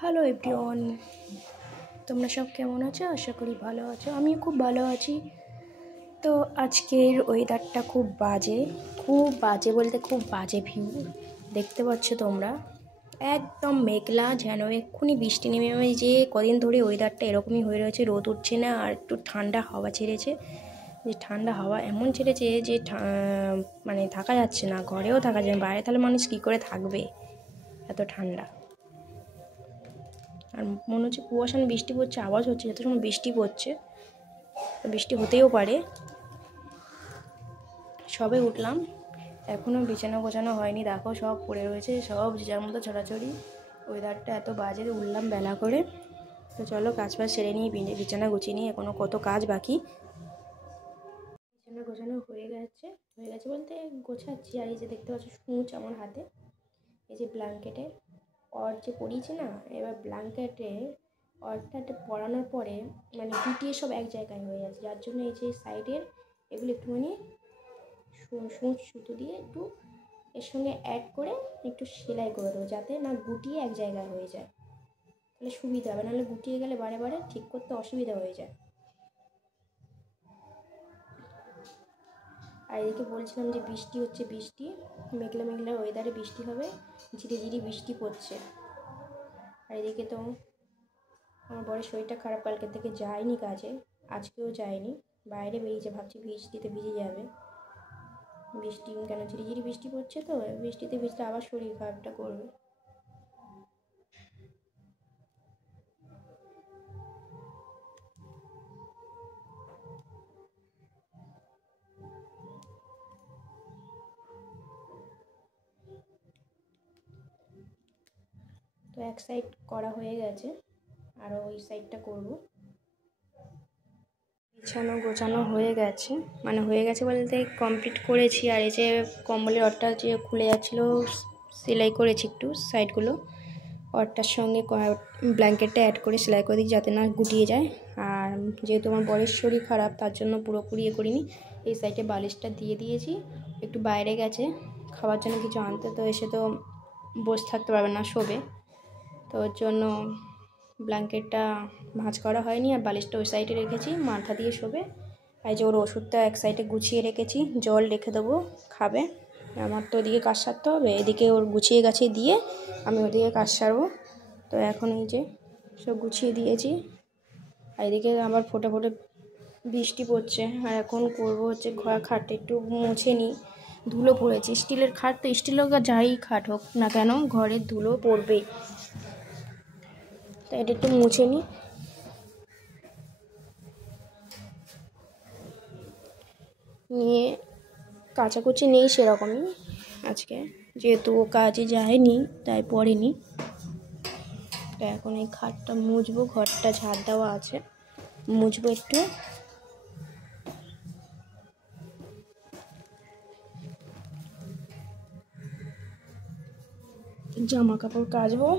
Hello everyone, তোমরা সব কেমন আছো? আশা করি ভালো আছো। আমি খুব ভালো আছি। তো আজকের ওয়েদারটা খুব বাজে বলতে খুব বাজে ভিউ দেখতে পাচ্ছ তোমরা। একদম মেঘলা, যেন এক্ষুনি বৃষ্টি নেমে যাবে। যে কদিন ধরে ওয়েদারটা এরকমই হয়ে রয়েছে, রোদ উঠছে না আর একটু ঠান্ডা হাওয়া ছেড়েছে। যে ঠান্ডা হাওয়া এমন ছেড়েছে যে মানে থাকা যাচ্ছে না, ঘরেও থাকা যায় না। বাইরে তাহলে মানুষ কী করে থাকবে, এত ঠান্ডা। আর মনে হচ্ছে কুয়াশা বৃষ্টি পড়ছে, আওয়াজ হচ্ছে যত সময় বৃষ্টি পড়ছে, বৃষ্টি হতেও পারে। সবে উঠলাম, এখনও বিছানা গোছানো হয়নি। দেখো সব পড়ে রয়েছে, সব যার মতো ছড়াছড়ি। ওয়েদারটা এত বাজে, উঠলাম বেলা করে। তো চলো কাজ বাজ সেরে নিই, বিছানা গুছিয়ে নিই, এখনও কত কাজ বাকি। বিছানা গোছানো হয়ে গেছে বলতে গোছাচ্ছি। আর এই যে দেখতে পাচ্ছ সূচ আমার হাতে, এই যে ব্ল্যাঙ্কেটের যে পরিয়েছি না, এবার ব্ল্যাঙ্কেটে অর্ডটা পরানোর পরে মানে গুটিয়ে সব এক জায়গায় হয়ে যাচ্ছে, যার জন্য এই যে সাইডের এগুলো একটুখানি সূচ সুতো দিয়ে একটু এর সঙ্গে অ্যাড করে একটু সেলাই করে দেবো, যাতে না গুটিয়ে এক জায়গায় হয়ে যায়, তাহলে সুবিধা হবে। নাহলে গুটিয়ে গেলে বারে বারে ঠিক করতে অসুবিধা হয়ে যায়। আর এদিকে বলছিলাম যে বৃষ্টি হচ্ছে, মেঘলা মেঘলা ওয়েদারে বৃষ্টি হবে, ঝিরিঝিরি বৃষ্টি পড়ছে। আর এদিকে তো আমার বরের শরীরটা খারাপ, কালকের থেকে যায়নি কাজে, আজকেও যায়নি, বাইরে বেরিয়েছে। ভাবছি বৃষ্টিতে ভিজে যাবে, বৃষ্টি কেন ঝিরিঝিরি বৃষ্টি পড়ছে, তো বৃষ্টিতে ভিজলে আবার শরীর খারাপটা করবে। তো এক সাইড করা হয়ে গেছে, আরও ওই সাইডটা করব। বিছানো গোছানো হয়ে গেছে, মানে হয়ে গেছে বলতে কমপ্লিট করেছি। আর এই যে কম্বলের অর্ডার যে খুলে যাচ্ছিলো, সেলাই করেছি একটু সাইডগুলো, অর্ডার সঙ্গে ব্ল্যাঙ্কেটটা অ্যাড করে সেলাই করে দিই, যাতে না গুটিয়ে যায়। আর যেহেতু আমার বরের শরীর খারাপ, তার জন্য পুরোপুরি করিনি। এই সাইডে বালিশটা দিয়ে দিয়েছি, একটু বাইরে গেছে খাওয়ার জন্য কিছু আনতে, তো এসে তো বসে থাকতে পারবে না, শোবে। তো ওর জন্য ব্ল্যাঙ্কেটটা ভাঁজ করা হয়নি, আর বালিশটা ওই সাইডে রেখেছি, মাথা দিয়ে শোবে। আর যে ওর ওষুধটা এক সাইডে গুছিয়ে রেখেছি, জল রেখে দেবো, খাবে। আমার তো ওদিকে কাজ সারতে হবে, এদিকে ওর গুছিয়ে গাছিয়ে দিয়ে আমি ওদিকে কাজ সারবো। তো এখন এই যে সব গুছিয়ে দিয়েছি, আর এদিকে আবার ফোটে ফোটে বৃষ্টি পড়ছে। আর এখন করবো হচ্ছে খাটটা একটু মুছে নিই, ধুলো পড়েছে। স্টিলের খাট তো, স্টিল হোক আর যাই খাট হোক না কেন, ঘরের ধুলো পড়বেই। তো এটা একটু মুছে নিই। নিয়ে কাচাকুচি নেই সেরকমই আজকে, যেহেতু ও কাজে যায়নি তাই পড়েনি। তো এখন এই খাটটা মুছবো, ঘরটা ঝাড় দেওয়া আছে, মুছবো একটু। জামা কাপড় কাচবো।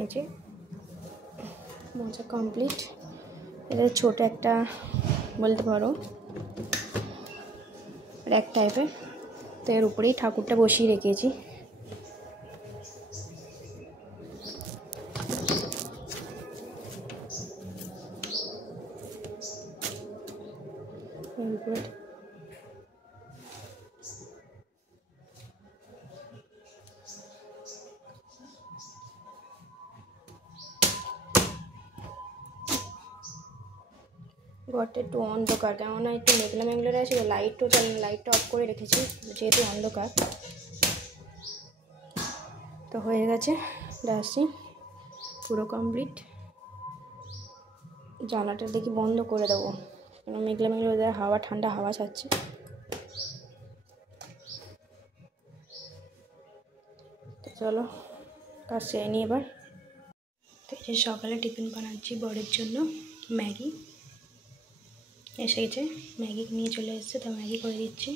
এই যে মোছা কমপ্লিট। এটা ছোট একটা বলতে পারো র্যাক টাইপের, তো এর উপরেই ঠাকুরটা বসিয়ে রেখেছি। Very good. ঘরটা একটু অন্ধকার, কেননা একটু মেঘলা মেঘলা আছে, লাইটটা অফ করে রেখেছি যেহেতু অন্ধকার। তো হয়ে গেছে ডাস্টিং পুরো কমপ্লিট। জানলাটা দেখি বন্ধ করে দেবো, কেন মেঘলা মেঘলা হাওয়া, ঠান্ডা হাওয়া ছাড়ছে। তো চলো কাজ সেরে নিই এবার। তো এই সকালে টিফিন বানাচ্ছি বরের জন্য, ম্যাগি এসে গেছে, ম্যাগি নিয়ে চলে এসেছে, তো ম্যাগি করে দিচ্ছি।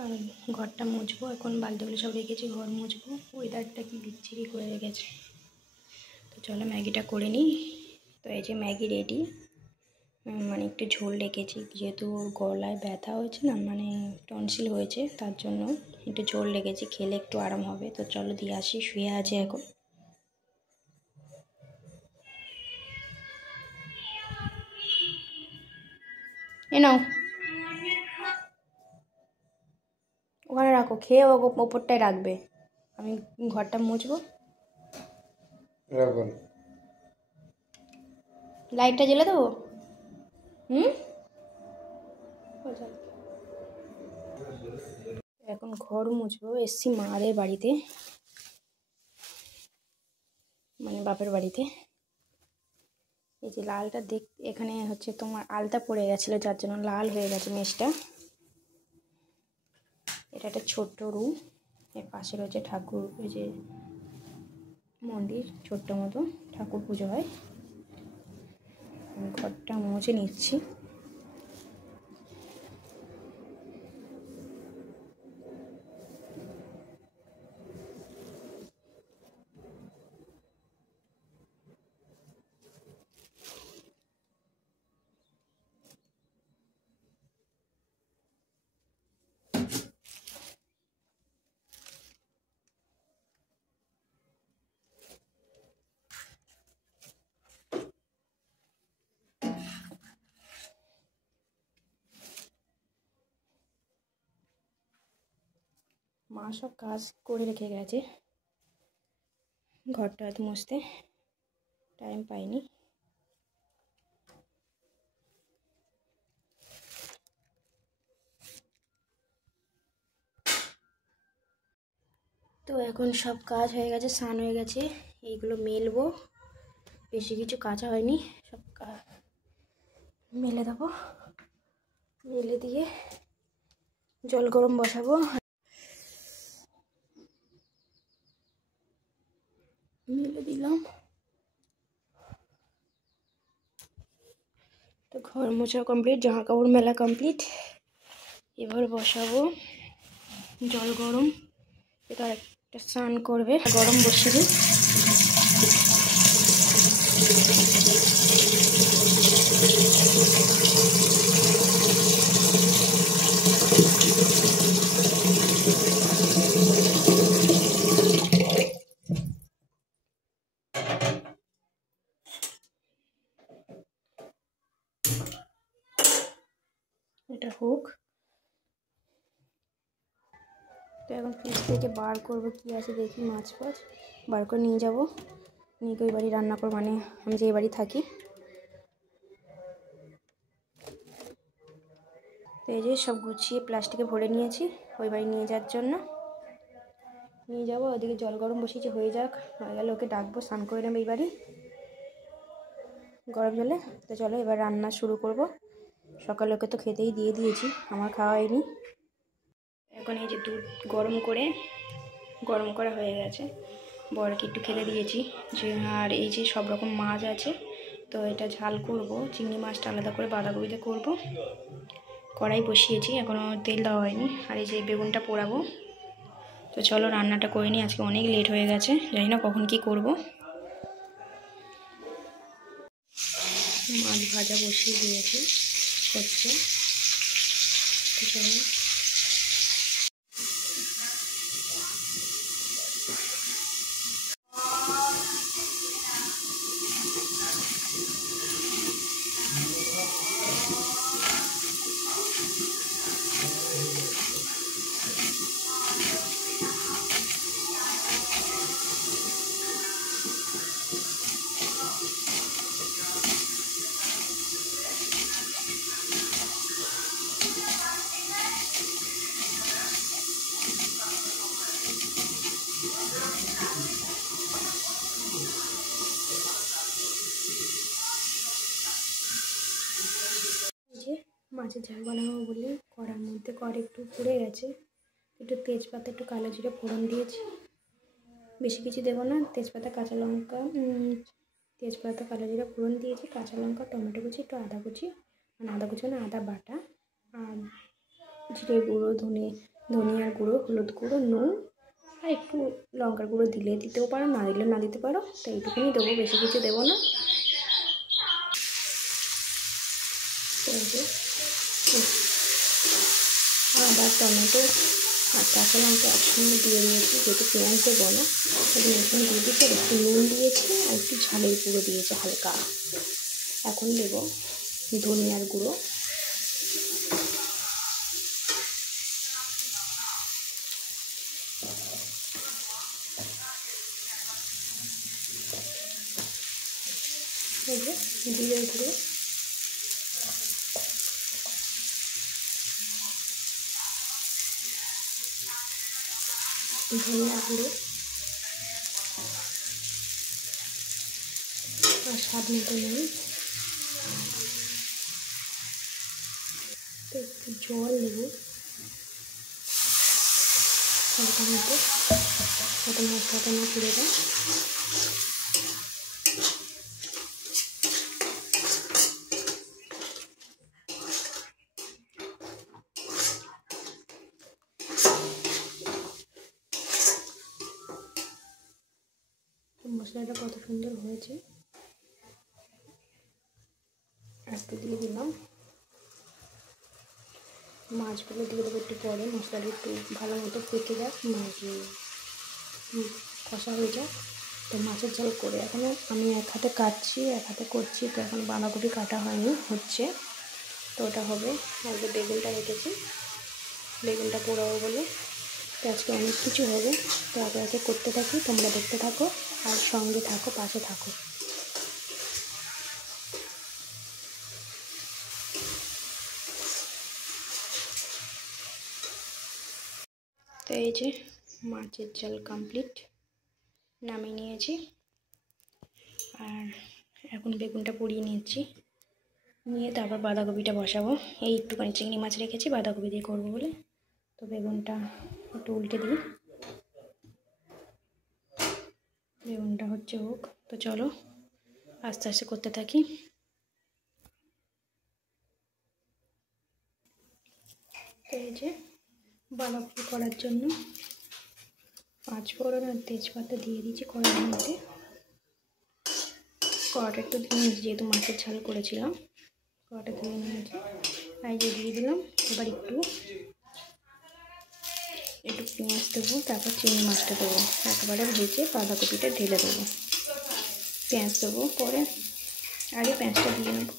আর ঘরটা মুছবো, এখন বালতিগুলো সব রেখেছি, ঘর মুছবো। ওয়েদারটা কি বিচ্ছিরি করে রেখেছে। তো চলো ম্যাগিটা করে নিই। তো এই যে ম্যাগি রেডি, মানে একটু ঝোল রেখেছি, যেহেতু ওর গলায় ব্যথা হয়েছে না, মানে টনসিল হয়েছে, তার জন্য একটু ঝোল রেখেছি, খেলে একটু আরাম হবে। তো চলো দিয়ে আসি, শুয়ে আছে এখন। এ নাও, ওখানে রাখো, খেয়ে ওপরটায় রাখবে, আমি ঘরটা মুছবো। লাইটটা জ্বেলে দেবো। এখন ঘর মুছবো। এসছি মাদের বাড়িতে, মানে বাপের বাড়িতে। এই যে লালটা এখানে হচ্ছে তোমার আলতা পড়ে গেছিলো, যার জন্য লাল হয়ে গেছে মেঝটা। এটা একটা ছোট্ট রুম, এর পাশে রয়েছে ঠাকুর, ওই যে মন্দির, ছোট্ট মতো ঠাকুর পুজো হয়। আমি ঘরটা মুছে নিচ্ছি। মা সব কাজ করে রেখে গেছে, ঘরটা হয়তো মুছতে টাইম পাইনি। তো এখন সব কাজ হয়ে গেছে, স্নান হয়ে গেছে, এইগুলো মেলবো, বেশি কিছু কাঁচা হয়নি, সব মেলে দেবো। মেলে দিয়ে জল গরম বসাবো, মেলে দিলাম। তো ঘর মোছা কমপ্লিট, জামা কাপড় মেলা কমপ্লিট। এবার বসাবো জল গরম, এটা একটা স্নান করবে, গরম বসিয়ে দিই। এটা হোক। তো এখন ফ্রিজ থেকে বার করবো, কি আছে দেখি, মাছ ফাছ বার করে নিয়ে যাবো, নিয়ে ওই বাড়ি রান্না করবো, মানে আমি যে বাড়ি থাকি। তো এই যে সব গুছিয়ে প্লাস্টিকে ভরে নিয়েছি, ওই বাড়ি নিয়ে যাওয়ার জন্য নিয়ে যাবো। ওদিকে জল গরম বসিয়েছি, হয়ে যাক, হয়ে গেলে ওকে ডাকবো, স্নান করে নেবো এই বাড়ি গরম জলে। তো চলো এবার রান্না শুরু করব। সকালে ওকে তো খেতেই দিয়ে দিয়েছি, আমার খাওয়া হয়নি। এখন এই যে দুধ গরম করা হয়ে গেছে, বরকে একটু খেতে দিয়েছি। যে আর এই যে সব রকম মাছ আছে, তো এটা ঝাল করব, চিংড়ি মাছটা আলাদা করে বাঁধাকপিতে করব। কড়াই বসিয়েছি, এখনও তেল দেওয়া হয়নি। আর এই যে বেগুনটা পোড়াবো। তো চলো রান্নাটা করে নিই, আজকে অনেক লেট হয়ে গেছে, জানি না কখন কি করব। মাছ ভাজা বসিয়ে দিয়েছি, হচ্ছে। তো চলো মাছের ঝাল বানাবো বলে কড়ার মধ্যে একটু পুড়ে গেছে, একটু তেজপাতা একটু কালো জিরে ফোড়ন দিয়েছি, বেশি কিছু দেবো না। তেজপাতা কাঁচা লঙ্কা তেজপাতা কালো জিরে ফোড়ন দিয়েছি, কাঁচা লঙ্কা টমেটো কুচি একটু আদা কুচি, মানে আদা কুচি না আদা বাটা, আর জিরে গুঁড়ো ধনিয়ার গুঁড়ো হলুদ গুঁড়ো নুন আর একটু লঙ্কার গুঁড়ো দিলে দিতেও পারো, না দিলে না দিতে পারো। তো এইটুকুনি দেবো, বেশি কিছু দেবো না। আদা টমেটো আর কাঁচা লঙ্কা একসঙ্গে দিয়ে দিয়েছি, যেহেতু পেঁয়াজ দেবো না সেটা এখানে দিয়ে দিয়েছি, আর একটু নুন দিয়েছি আর একটু ঝালের গুঁড়ো দিয়েছি হালকা। এখন দেবো ধনিয়ার গুঁড়ো, জিরের গুঁড়ো, ধনিয়া গুঁড়ো আর স্বাদ মতো নুন, একটু জল দেবো হালকা মতো, যাতে মশলাটা না পুড়ে যায়। মশলাটা কত সুন্দর হয়েছে, একটু দিয়ে দিলাম। মাছগুলো দিয়ে দেবো একটু পরে, মশলাটা একটু ভালো মতো পেকে যাক, মাছ কষা হয়ে যাক। তো মাছের ঝাল করে এখনও আমি এক হাতে কাটছি এক হাতে করছি, তো এখন বাঁধাকপি কাটা হয়নি, হচ্ছে। তো ওটা হবে। আর যে বেগুনটা রেখেছি, বেগুনটা পোড়াবো বলে। তো আজকে অনেক কিছু হবে, তো একে একে করতে থাকি, তোমরা দেখতে থাকো আর সঙ্গে থাকো, পাশে থাকো। তো এই যে মাছের ঝাল কমপ্লিট, নামিয়ে নিয়েছি। আর এখন বেগুনটা পুড়িয়ে নিচ্ছি, নিয়ে তারপর বাঁধাকপিটা বসাবো। এই একটুখানি চিংড়ি মাছ রেখেছি বাঁধাকপি দিয়ে করবো বলে। তো বেগুনটা একটু উল্টে দিই, বেগুনটা হচ্ছে হোক। তো চলো আস্তে আস্তে করতে থাকি। তো এই যে বাঁধাকপি করার জন্য 5 ফোড়ন আর তেজপাতা দিয়ে দিয়েছি কড়াইয়ের মধ্যে। কড়াটা একটু দিয়ে নিয়েছি, যেহেতু মাছের ঝাল করেছিলাম, কড়াটা ধুয়ে নিয়েছি। আর যে দিয়ে দিলাম, এবার একটু পেঁয়াজ দেবো, তারপর চিংড়ি মাছটা দেবো, একেবারে ভেজে বাঁধাকপিটা ঢেলে দেবো। পেঁয়াজ দেবো পরে, আগে পেঁয়াজটা দিয়ে নেব।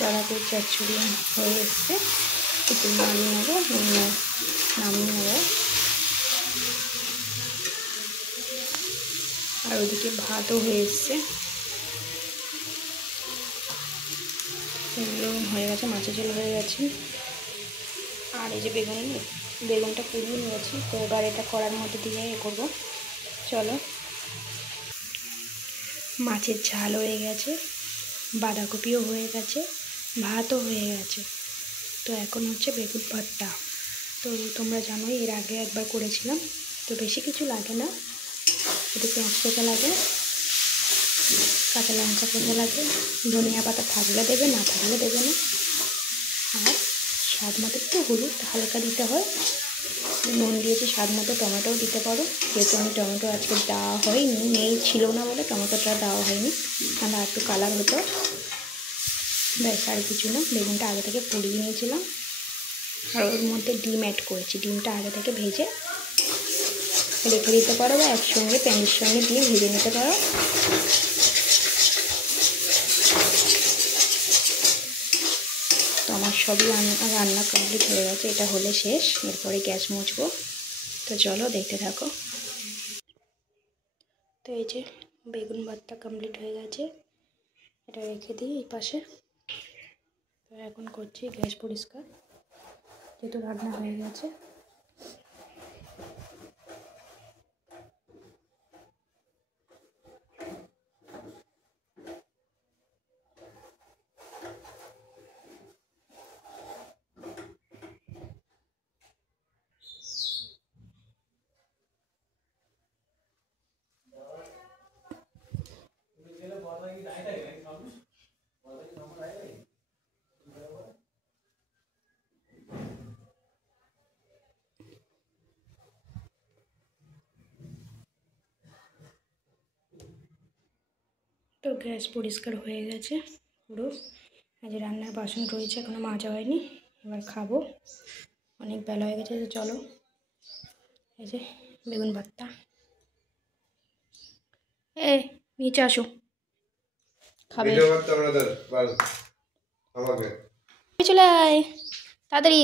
বাঁধাকপির চচ্চড়ি হয়ে এসছে, একটু নামিয়ে নেবো, নামিয়ে নেবো। আর ওদিকে ভাতও হয়ে এসছে, এগুলো হয়ে গেছে, মাছের ঝোল হয়ে গেছে। আর এই যে বেগুনটা পুড়িয়ে নিয়েছি, তো এবার এটা কড়ার মধ্যে দিয়ে করবো। চলো, মাছের ঝাল হয়ে গেছে, বাঁধাকপিও হয়ে গেছে, ভাতও হয়ে গেছে। তো এখন হচ্ছে বেগুন ভর্তা। তো তোমরা জানোই এর আগে একবার করেছিলাম, তো বেশি কিছু লাগে না, একটু পেঁয়াজ কোচা লাগে, কাঁচা লঙ্কা কোচা লাগে, ধনিয়া পাতা থাকলে দেবে, না থাকলে দেবে না। আর স্বাদ মতো একটু হলুদ হালকা দিতে হয়, নুন দিয়েছি স্বাদ মতো, টমেটোও দিতে পারো, যেহেতু আমি টমেটো আজকে দেওয়া হয়নি, ছিল না বলে টমেটোটা দেওয়া হয়নি, তাহলে একটু কালার হতো। ব্যাস আর কিছু না, বেগুনটা আগে থেকে পুড়িয়ে নিয়েছিলাম। আর ওর মধ্যে ডিম অ্যাড করেছি। ডিমটা আগে থেকে ভেজে রেখে দিতে পারো বা একসঙ্গে প্যানের সঙ্গে দিয়ে ভেজে নিতে পারো। তো আমার সবই রান্না কমপ্লিট হয়ে গেছে, এটা হলে শেষ, এরপরে গ্যাস মুছবো। তো চলো দেখতে থাকো। তো এই যে বেগুন ভর্তা কমপ্লিট হয়ে গেছে, এটা রেখে দিই এই পাশে। তো এখন করছি গ্যাস পরিষ্কার, যেহেতু রান্না হয়ে গেছে। তো গ্যাস পরিষ্কার হয়ে গেছে পুরো। আজ রান্নার বাসন রয়েছে, এখনো মাজা হয়নি, এবার খাবো, অনেক বেলা হয়ে গেছে। তো চলো, এই যে বেগুন ভর্তা। নিচে আসো, খাবে চলে আয় তাড়াতাড়ি।